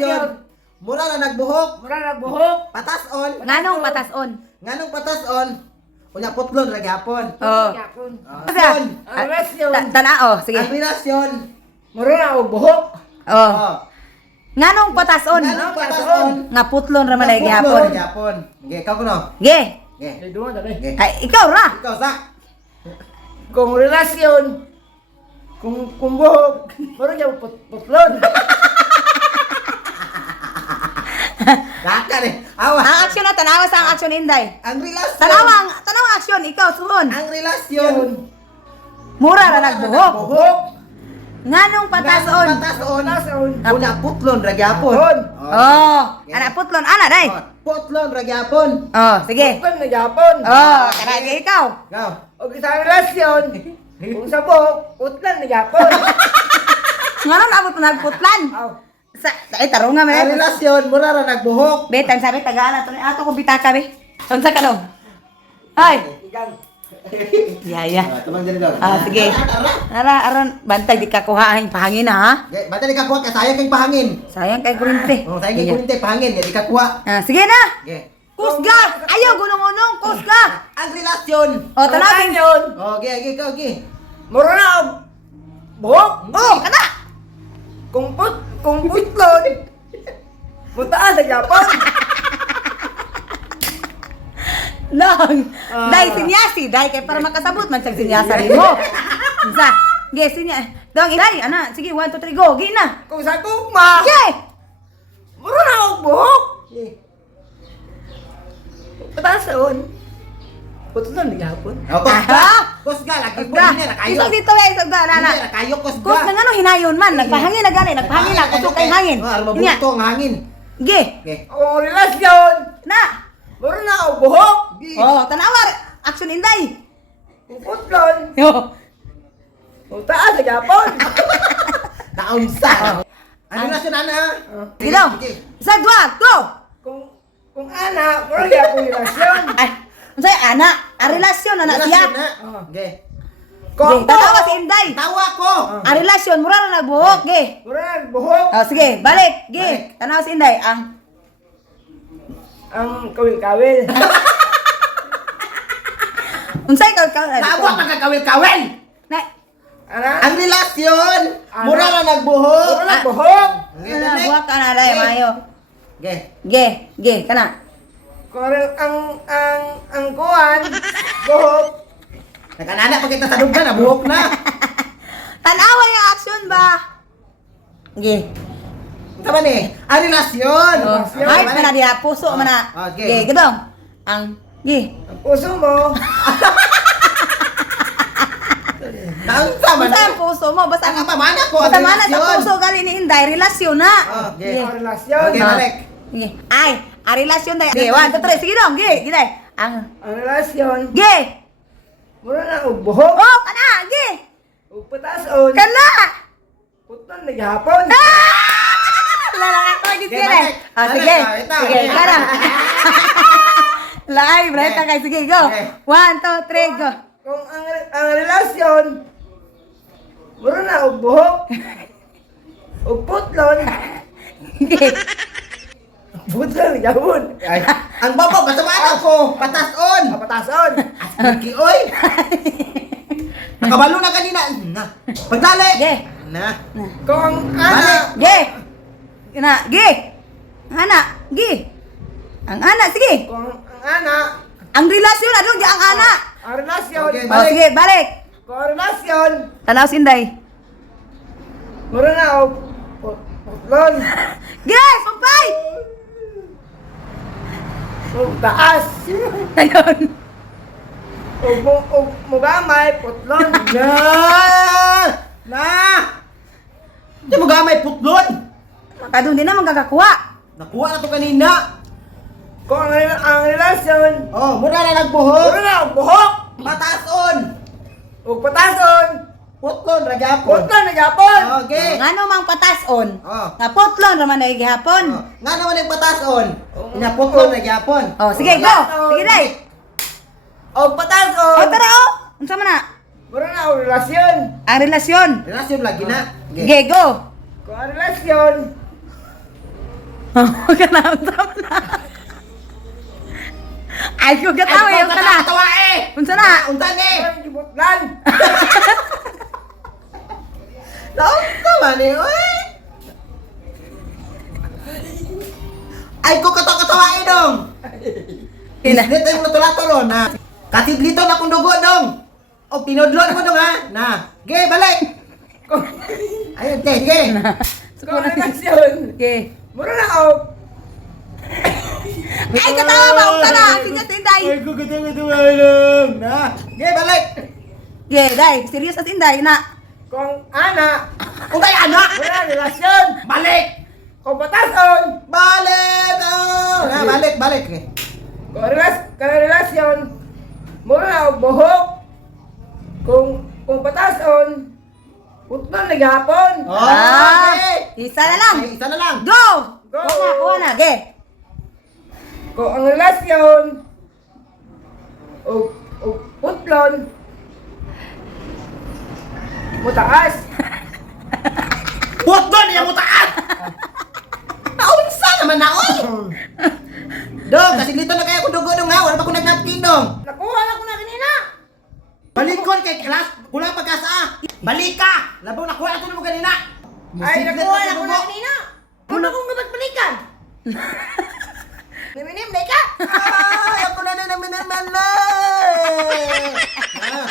relasyon. Mura na nagbuhok. Patas-on. Nganong patason? Nganong patas-on? Unya putlon ra gyapon. Oh. Relasyon. Tanao, sige. Ang relasyon. Oh. Oh. Nganong patason? Nganong patas-on? Nga putlon ra man ay Putlon gihapon. ra gyapon. Ge, ikaw kuno. Ge. Ge. Ge. Ay, ikaw ra. Ikaw sak. Kung relasyon, kung buhok, parang yung putlon. Laka ni. Awa. Ang aksyon na tanawa sa ang aksyon Inday. Ang relasyon. Tanawa aksyon ikaw suhon. Ang relasyon. Mura ra nagbuhok. Buhok. Nganong patason? Patas-on. Unya putlon ra gyapon. Oh, anak putlon ana day. Putlon ra gyapon. Oh, sige. Putlon na Japon. Oh, kana ikaw. Ikaw. O sa relasyon, kung sa buhok, putlon na Japon. Ngaron abot na nagputlan. Sa ay tarunga man. Ang relasyon mura ra nagbuhok. Betan sabi tagaana to ni ato ko bitaka be. Unsa ka daw? Ay, ya. Tumang diri daw. Sige. Aron bantay di ka kuha ang pahangin ha. Bata di ka kuha kay sayang kay pahangin. Sayang kay kuryente. Oh, sayang kay kuryente pahangin, di ka kuha. Sige na. Ge. Kusga! Ayaw gunong-unong, kusga! Ang relasyon. O, tanawin yun. Oh, ge, ikaw ge. Mura na buhok. Oh, kana! Kung putlon, putaan sa Japon. Lang! Dahil sinyasi, dahil kay para makasabot man siyang sinyasa rin mo. Isa, ge, Dong, ilay, ana, sige, 1, 2, 3, go, gi na! Kung sa tugma, Ge! mura na buhok. Patason. Putlon na Japon. Oh, kusga lagi ko Kusga! ni nakayo. Isog dito, be, isog da, nana. Hindi nakayo kusga. Kusga nga no, hinayon man, nagpahangin na gali, nagpahangin na, kusog kay hangin. Oh, Inya, mabuto ang hangin. ge, Ge. Kung relasyon, na! mura na buhok. Oh, tanawa, action inday! Kung putlon, Yo! putaan sa Japon. Naunsa. Ang relasyon ana. Sige, isa, dua, go! Kung ana, mura na akong relasyon. Ay, unsay ana? A relasyon na siya. Relasyon na. Ge. Ge, tatawa si Inday. Tawa ko. A relasyon mura na nagbuhok, ge. Mura na buhok. Oh, sige, balik, ge. Balik. Tanawa si Inday. Ang kawil-kawil. Unsay ka Tawa magkakawil-kawil. Na, Ana, Ang relasyon mura na nagbuhok. mura na buhok. buhok ka na dai mayo. Ge. Ge, kana. Kung ang kuwan, buhok. Nakanana pag kita sa dugan na buhok na. Tanawa yung action ba? Ge. Tama ni. Ang relasyon. Oh, heart man na diha, puso man na. Okay. Ge, gidong. Ang ge. Ang puso mo, Naunsa man. Basta ang puso mo, basta Ang pamana ko. basta mana sa puso gali ni Inday, relasyon na. Okay. ang relasyon. Okay, balik. Ge. Ay, a relasyon dai. Ge, 1 2 3, sige dong, ge, gidai. Ang Ang relasyon, ge. mura na og buhok. Oh, kana, ge. Ug patason, Kana. putlon na Japon. Lalaki ko gid Ge, sila. balik. Ah, Balik, sige. ito. Sige, kana. Live, right Ge. kay sige, go. Ge. 1 2 3, go. Kung ang relasyon, mura na og buhok. Ug putlon, Ge. putlon na Japon. Ay, ang babo kasama ko. Patas-on. Patason, Asiki oy. Nakabalo na kanina. Na. Pagdali. Ge. Na. kung ang Balik. ana, Ge. Kana, ge. Ana, ge. Ang ana, sige. kung ang ana, Ang relasyon adong di ang ana. ang relasyon, Okay, Oh, sige, balik. kung ang relasyon, Tanaw si Inday. mura na og putlon. Ge, sumpay. Ug taas. Ayun. Ug mugamay, putlon. Na. Na. Di mo gamay putlon. Makadun din naman kakakuha. Nakuha na to kanina. Kung ang relasyon, Oh, mura na nagbuhok. mura na og buhok. Patas-on. Ug patason, Putlon ra gyapon. putlon na Japon. Okay. Ngano mang patason. Oh. Nga putlon raman ay gihapon. Oh. Nga naman yung patas-on. Ina putlon ra gyapon. Oh, sige, go. Sige, day. Og patason, Oh, tara oh. Unsa man na? mura na og relasyon. Ang relasyon. Relasyon lagi na. Ge, go. Kung ang relasyon, Oh, kana unsa na. Ay ko gataw Ay, yung kana. katawa eh. Unsa na? Unta ni. Ay, gibutlan. Unta man ni, oy. Ay ko katawa eh dong. Ina. Islit ay natulato ron na. Katidlito na kung dugo dong. O pinudlon mo dong ha. Na. Ge, balik. Ayun, te, ge. Kung relasyon, Okay. mura na ako. Ay katawa ba unsa na? Sinya tinday. Ay ko katawa dong. Na. Ge, balik. Yeah, day, serious as inday na. Kung ana, Untay anak. mura na relasyon. Balik. Kung patason, Balik. Oh. Na, balik, balik. kung relasyon, mura na ako buhok. Kung patason, putlon na gapon. Oh, Ah, okay. isa na lang. Ay, isa na lang. Go! Go! Kuha na, ge. Kung ang relasyon, o putlon, mutaas. Puto niya mo taas! Naunsa naman na, oy! Dong, kasi dito na kaya ko dugo dong ha. Wala pa ko nag-napkin dong. Nakuha na ko na kanina. Balikon kay kelas. Kulang pagkasa. Balik ka! Labaw na kuha na ito mo kanina. Ay, Musiglet nakuha ka na ko dugo. na kanina. Muna kong dapat balikan. Niminim, day ka. Ay, ako na naman naman na. Ah.